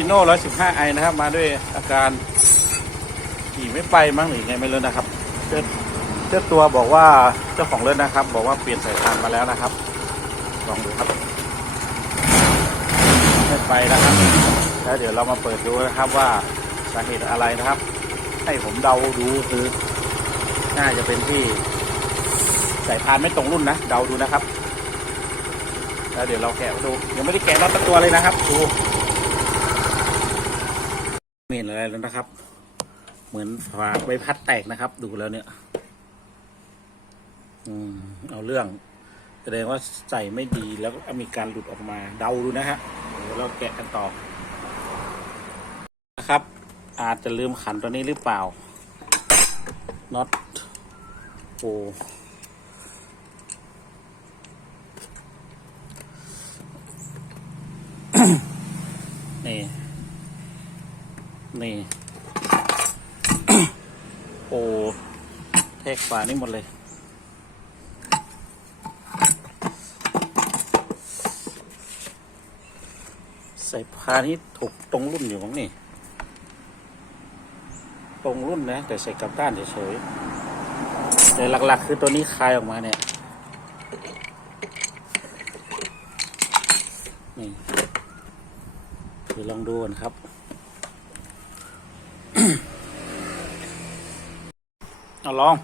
ฟิโน่ร้อยสิบห้าไอนะครับ มาด้วยอาการขี่ไม่ไปมั้งหรือไงไม่รู้นะครับเจ้าเจ้าตัวบอกว่าเจ้าของรถนะครับ บอกว่าเปลี่ยนสายพานมาแล้วนะครับ ลองดูครับไม่ไปนะครับแล้วเดี๋ยวเรามาเปิดดูนะครับว่าสาเหตุอะไรนะครับ ให้ผมเดาดูคือ น่าจะเป็นที่สายพานไม่ตรงรุ่นนะเดาดูนะครับ แล้วเดี๋ยวเราแกะดูยังไม่ได้แกะน็อตตั้งตัวเลยนะครับ ดู ไม่เห็นอะไรแล้วนะครับ เหมือนฝาใบพัดแตกนะครับ ดูแล้วเนี่ย อืม เอาเรื่อง แสดงว่าใส่ไม่ดีแล้วก็มีการหลุดออกมาเดาดูนะฮะเดี๋ยวเราแกะกันต่อนะครับ อาจจะลืมขันตัวนี้หรือเปล่าน็อตโอ้นี่ นี่ โอ้เทกฝานี่หมดเลย ใส่พานี่ถูกตรงรุ่นอยู่ของนี่ ตรงรุ่นนะ แต่ใส่กลับด้านเฉยๆแต่หลักๆ คือตัวนี้คลายออกมาเนี่ยนี่เดี๋ยวลองดูกันครับ 老龙